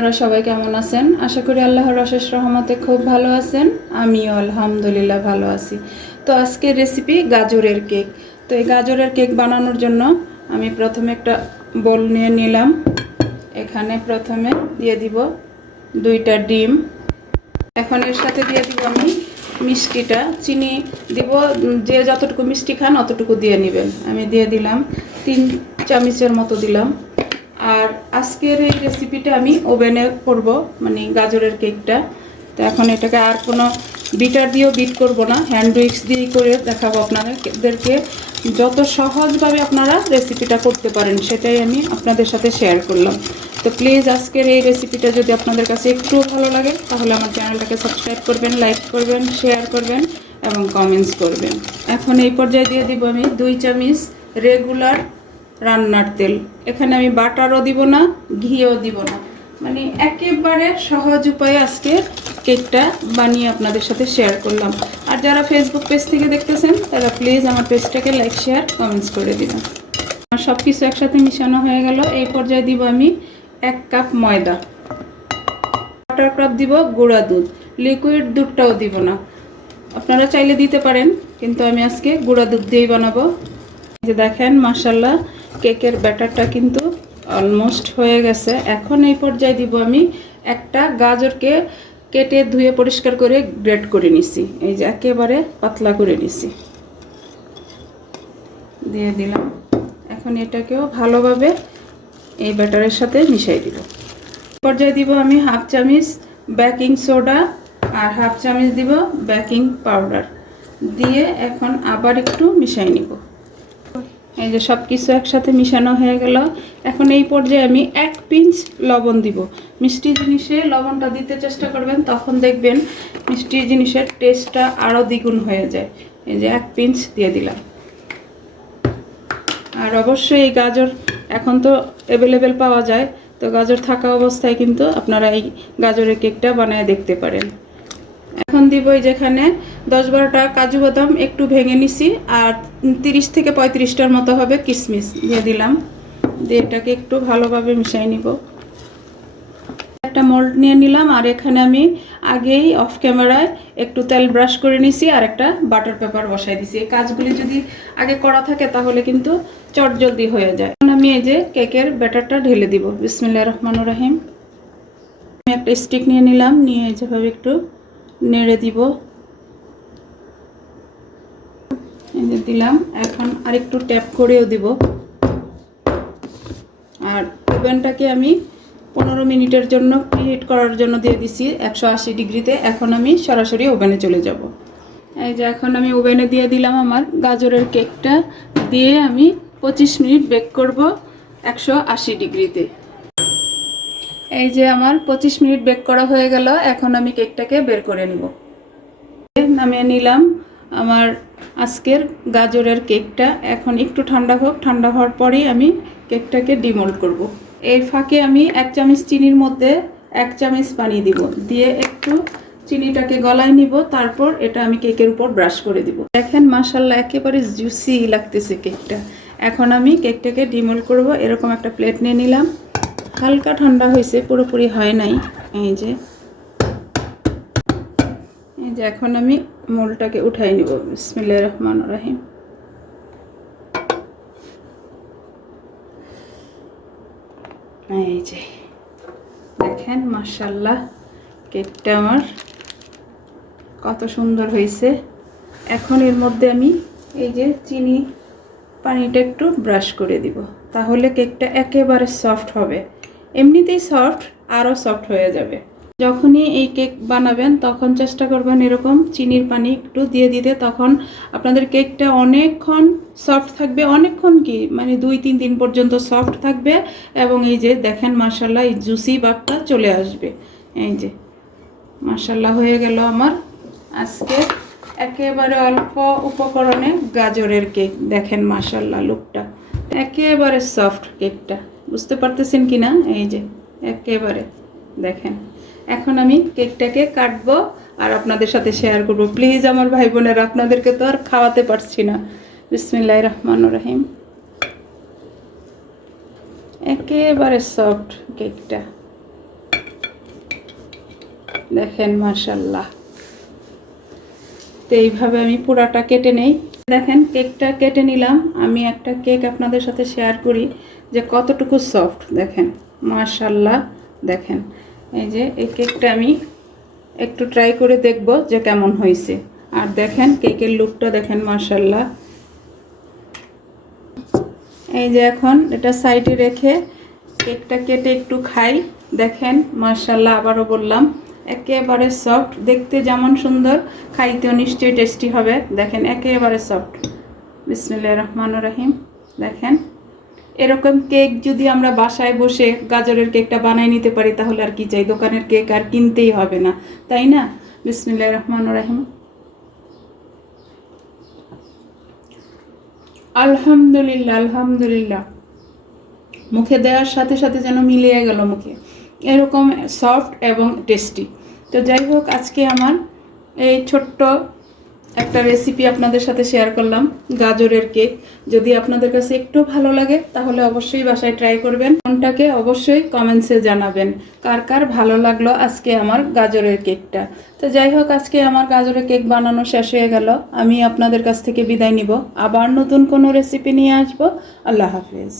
আপনারা সবাই কেমন আছেন? আশা করি আল্লাহর অশেষ রহমতে খুব ভালো আছেন। আমিও আলহামদুলিল্লাহ ভালো আছি। তো আজকের রেসিপি গাজরের কেক। তো এই গাজরের কেক বানানোর জন্য আমি প্রথমে একটা বোল নিয়ে নিলাম। এখানে প্রথমে দিয়ে দিব 2টা ডিম। এখন এর সাথে দিয়ে দিব আমি মিষ্টিটা, চিনি দিব, যে যতটুকু মিষ্টি খান অতটুকু দিয়ে নেবেন। আমি দিয়ে দিলাম 3 চামচের মতো দিলাম। আর আজকের এই রেসিপিটা আমি ওভেনে করব, মানে গাজরের কেকটা। তো এখন এটাকে আর কোনো বিটার দিয়েও বিট করব না, হ্যান্ড উইক্স দিয়েই করে দেখাবো আপনাদেরকে। যত সহজভাবে আপনারা রেসিপিটা করতে পারেন সেটাই আমি আপনাদের সাথে শেয়ার করলাম। তো প্লিজ আজকের এই রেসিপিটা যদি আপনাদের কাছে একটু ভালো লাগে তাহলে আমার চ্যানেলটাকে সাবস্ক্রাইব করবেন, লাইক করবেন, শেয়ার করবেন এবং কমেন্টস করবেন। এখন এই পর্যায়ে দিয়ে দিব আমি 2 চামচ রেগুলার রান্নার তেল। এখানে আমি বাটারও দিব না, ঘিও দিব না, মানে একেবারে সহজ উপায়ে আজকে কেকটা বানিয়ে আপনাদের সাথে শেয়ার করলাম। আর যারা ফেসবুক পেজ থেকে দেখতেছেন তারা প্লিজ আমার পেজটাকে লাইক, শেয়ার, কমেন্টস করে দিবেন। আমার সব কিছু একসাথে মিশানো হয়ে গেল। এই পর্যায়ে দিব আমি 1 কাপ ময়দা, 1/4 কাপ দিব গুঁড়া দুধ, লিকুইড দুধটাও দিব না। আপনারা চাইলে দিতে পারেন, কিন্তু আমি আজকে গুঁড়া দুধ দিয়েই বানাবো। যে দেখেন মাশাআল্লাহ কেকের ব্যাটারটা কিন্তু অলমোস্ট হয়ে গেছে। এখন এই পর্যায়ে দিব আমি একটা গাজরকে কেটে ধুয়ে পরিষ্কার করে গ্রেট করে নিছি। এই যে একেবারে পাতলা করে নিছি, দিয়ে দিলাম। এখন এটাকেও ভালোভাবে এই ব্যাটারের সাথে মিশিয়ে দিব। পর্যায়ে দিব আমি 1/2 চামচ বেকিং সোডা আর 1/2 চামচ দিব বেকিং পাউডার দিয়ে এখন আবার একটু মিশিয়ে নিব। এই যে সব কিছু একসাথে মিশানো হয়ে গেল। এখন এই পর্যায়ে আমি 1 পিঞ্চ লবণ দিব। মিষ্টি জিনিসে লবণটা দিতে চেষ্টা করবেন, তখন দেখবেন মিষ্টি জিনিসের টেস্টটা আরও দ্বিগুণ হয়ে যায়। এই যে 1 পিঞ্চ দিয়ে দিলাম। আর অবশ্যই এই গাজর এখন তো অ্যাভেলেবেল পাওয়া যায়, তো গাজর থাকা অবস্থায় কিন্তু আপনারা এই গাজরের কেকটা বানায় দেখতে পারেন। এখন দিব এই যেখানে 10-12টা কাজু বাদাম একটু ভেঙে নিছি, আর 30 থেকে 35টার মতো হবে কিশমিশ দিয়ে দিলাম। দিয়ে এটাকে একটু ভালোভাবে মিশিয়ে নিব। একটা মোল্ড নিয়ে নিলাম, আর এখানে আমি আগেই অফ ক্যামেরায় একটু তেল ব্রাশ করে নিছি আর একটা বাটার পেপার বসাই দিছি। এই কাজগুলি যদি আগে করা থাকে তাহলে কিন্তু চটজলদি হয়ে যায়। এখন আমি এই যে কেকের ব্যাটারটা ঢেলে দিব। বিসমিল্লাহির রহমানির রহিম। আমি একটা স্টিক নিয়ে নিলাম, নিয়ে যেভাবে একটু নেড়ে দিব, দিলাম। এখন আরেকটু ট্যাপ করেও দিব। আর ওভেনটাকে আমি 15 মিনিটের জন্য প্রিহিট করার জন্য দিয়ে দিছি 180 ডিগ্রিতে। এখন আমি সরাসরি ওভেনে চলে যাব। এই যে এখন আমি ওভেনে দিয়ে দিলাম আমার গাজরের কেকটা, দিয়ে আমি 25 মিনিট বেক করব 180 ডিগ্রিতে। এই যে আমার 25 মিনিট বেক করা হয়ে গেল। এখন আমি কেকটাকে বের করে নিব। নামিয়ে নিলাম আমার আজকের গাজরের কেকটা। এখন একটু ঠান্ডা হোক, ঠান্ডা হওয়ার পরেই আমি কেকটাকে ডিমোল্ড করব। এর ফাঁকে আমি 1 চামচ চিনির মধ্যে 1 চামচ পানি দিব, দিয়ে একটু চিনিটাকে গলায় নিব, তারপর এটা আমি কেকের উপর ব্রাশ করে দিব। দেখেন মাশাআল্লাহ একেবারে জুসি লাগতেছে কেকটা। এখন আমি কেকটাকে ডিমোল্ড করব। এরকম একটা প্লেট নিয়ে নিলাম, হালকা ঠান্ডা হয়েছে, পুরোপুরি হয় নাই। এই যে এখন আমি মোলটাকে উঠাই নিব। বিসমিল্লাহির রহমানির রহিম। এই যে দেখেন মাশাআল্লাহ কেকটা আমার কত সুন্দর হয়েছে। এখন এর মধ্যে আমি এই যে চিনি পানিটা একটু ব্রাশ করে দিব, তাহলে কেকটা একেবারে সফট হবে। এমনিতেই সফট, আরও সফট হয়ে যাবে। যখনই এই কেক বানাবেন তখন চেষ্টা করবেন এরকম চিনির পানি একটু দিয়ে দিতে, তখন আপনাদের কেকটা অনেকক্ষণ সফট থাকবে। অনেকক্ষণ কি, মানে 2-3 দিন পর্যন্ত সফট থাকবে। এবং এই যে দেখেন মাশাআল্লাহ এই জুসি ভাবটা চলে আসবে। এই যে মাশাআল্লাহ হয়ে গেল আমার আজকে একেবারে অল্প উপকরণে গাজরের কেক। দেখেন মাশাআল্লাহ লুকটা একেবারে সফট কেকটা, বুঝতে পারতেছেন কি না? এই যে একেবারে দেখেন। এখন আমি কেকটাকে কাটবো আর আপনাদের সাথে শেয়ার করব। প্লিজ আমার ভাই বোনেরা, আপনাদেরকে তো আর খাওয়াতে পারছি না। বিসমিল্লাহির রহমানির রহিম। একেবারে সফট কেকটা। দেখেন মাশাল্লাহ। তো এইভাবে আমি পুরাটা কেটে নেই। দেখেন কেকটা কেটে নিলাম। আমি একটা কেক আপনাদের সাথে শেয়ার করি যে কতটুকু সফট। দেখেন মাশাল্লাহ। দেখেন এই যে এই কেকটা আমি একটু ট্রাই করে দেখব যে কেমন হয়েছে। আর দেখেন কেকের লুকটা দেখেন মাশাল্লাহ। এই যে এখন এটা সাইডে রেখে কেকটা কেটে একটু খাই। দেখেন মাশাল্লাহ, আবারও বললাম একেবারে সফট, দেখতে যেমন সুন্দর খাইতেও নিশ্চয়ই টেস্টি হবে। দেখেন একেবারে সফট। বিসমিল্লাহির রহমানির রহিম। দেখেন এরকম কেক যদি আমরা বাসায় বসে গাজরের কেকটা বানাই নিতে পারি তাহলে আর কি চাই, দোকানের কেক আর কিনতেই হবে না, তাই না? বিসমিল্লাহির রহমানির রহিম। আলহামদুলিল্লাহ, আলহামদুলিল্লাহ। মুখে দেওয়ার সাথে সাথে যেন মিলিয়ে গেল মুখে, এরকম সফট এবং টেস্টি। তো যাই হোক, আজকে আমার এই ছোট্ট একটা রেসিপি আপনাদের সাথে শেয়ার করলাম, গাজরের কেক। যদি আপনাদের কাছে একটু ভালো লাগে তাহলে অবশ্যই বাসায় ট্রাই করবেন। কোনটাকে অবশ্যই কমেন্টসে জানাবেন কার কার ভালো লাগলো আজকে আমার গাজরের কেকটা। তো যাই হোক, আজকে আমার গাজরের কেক বানানো শেষ হয়ে গেল। আমি আপনাদের কাছ থেকে বিদায় নিব, আবার নতুন কোনো রেসিপি নিয়ে আসবো। আল্লাহ হাফেজ।